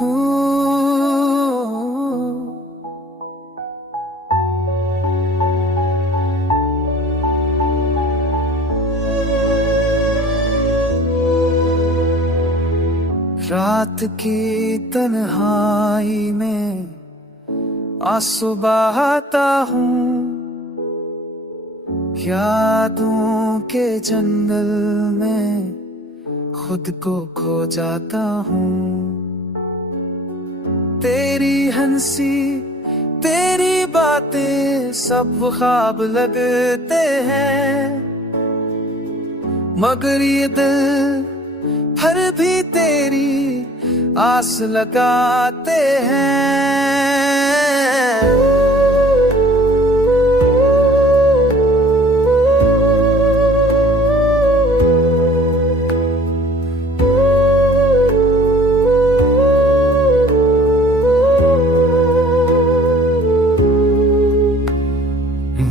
हो। रात की तन्हाई में आंसू बहाता हूँ, यादों के जंगल में खुद को खो जाता हूँ। तेरी हंसी तेरी बातें सब ख्वाब लगते हैं, मगर ये दिल फिर भी तेरी आस लगाते हैं।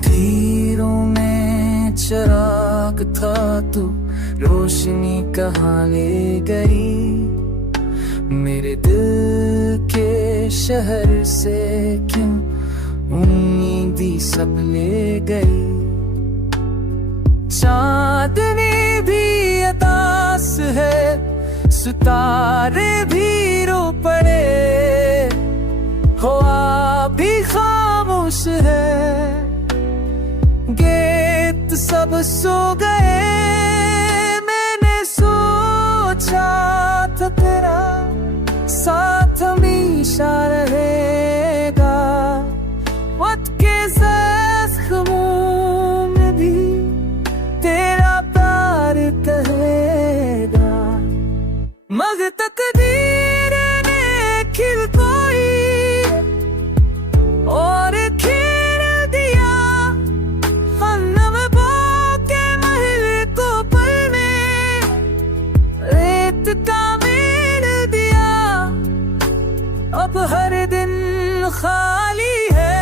धीरों में चिराग था तू, रोशनी कहाँ ले गई। मेरे दिल के शहर से क्यों उम्मीदी सब ले गई। चांदनी भी अतास है, सितारे भी रो पड़े, हवा भी खामोश है, गीत सब सो गए। सोचा था तेरा साथ हमेशा रहेगा, वक्त के जख्मों में भी तेरा प्यार कहेगा। मगर तकदीर ने खिल कोई और खेल दिया, हम के महल को पल में रेत का मेल दिया। अब हर दिन खाली है,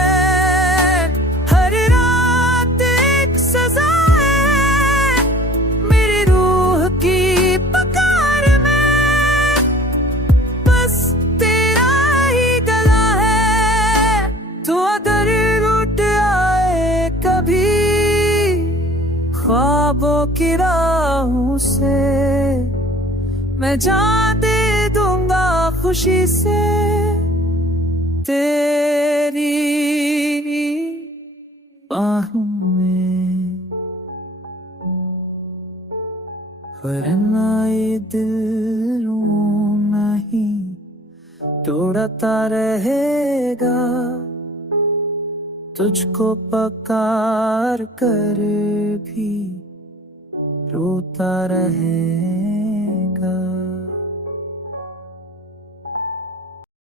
हर रात एक सजा है, मेरी रूह की पुकार में बस तेरा ही गला है। तो अगर लौट आए कभी ख्वाबों की राहों से, मैं जान दे दूंगा खुशी से तेरी बाहों में। वरना ये दिल रोना ही तोड़ता रहेगा, तुझको पकार कर भी रोता रहेगा।